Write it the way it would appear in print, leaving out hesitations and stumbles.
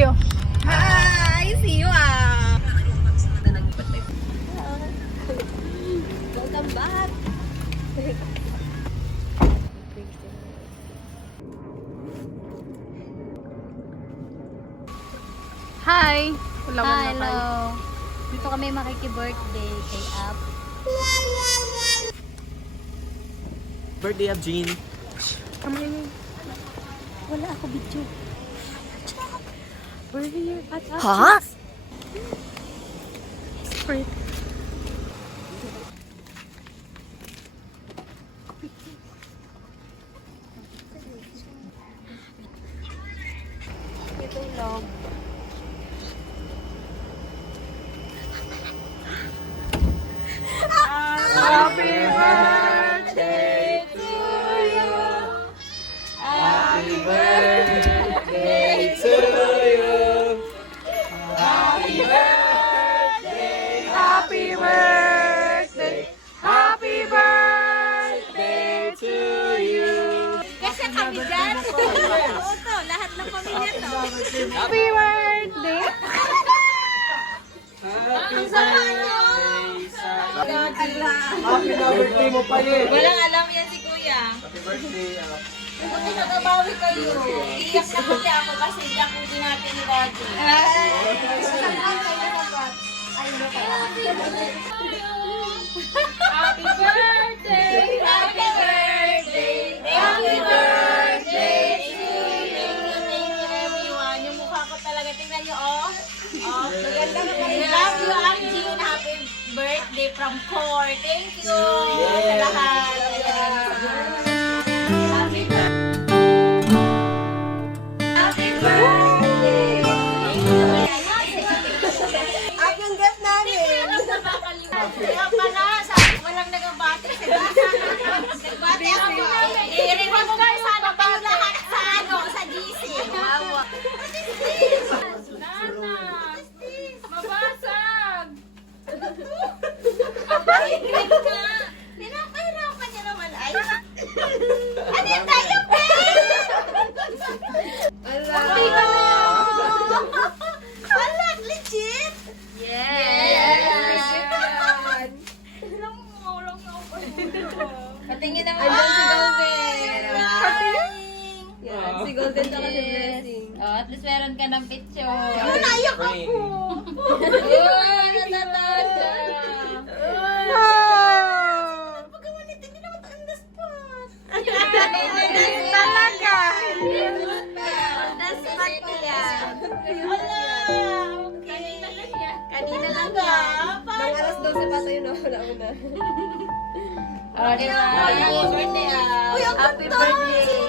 kayo. Hi! See you Welcome back! Hi! Wala man na Hello! kayo. Dito kami makiki-birthday kay App. Birthday of Jean. Wala ako video. Birthday at Ha? Sprite. Ito lang. Happy birthday to you. Happy birthday to you. Happy birthday. Happy birthday. Happy birthday to you. Kasi kami dyan. Oo to, lahat ng pamilya to. Happy birthday. Happy birthday. Happy birthday mo pa rin. Walang alam yan si Kuya. Happy birthday. Buti nagabawi kayo. Iiyak na kasi ako kasi jacuzzi natin ni Daddy. Happy birthday! Happy birthday! Happy birthday to you! Thank you everyone. Yung mukha ko talaga, tingnan nyo oh. Oh, maganda ka pa. Love you, Angie. Happy birthday from core. Thank you sa lahat. Happy birthday! At yung guest namin. Kaya pala, walang nagabati. Nagbati ako. I-record mo guys, sana pa lahat sa sa GC. Nana, mabasag. Abay, great ka. Pinapahirapan niya naman ay. Ano yung tayo, Ala, legit? Yes! Patingin naman. Ayun si Golden. Yan, si Golden na kasi blessing. Oh, at least meron ka ng picture. Naiyak ako! Uy, natatanda! Pag gawalit, hindi naman tayo on the spot. Talaga. On the spot ko yan. Wala! Kanina lang yan. Kanina lang yan. Mga alas 12 pa tayo na una. Oh, di ba? Happy birthday, Happy birthday!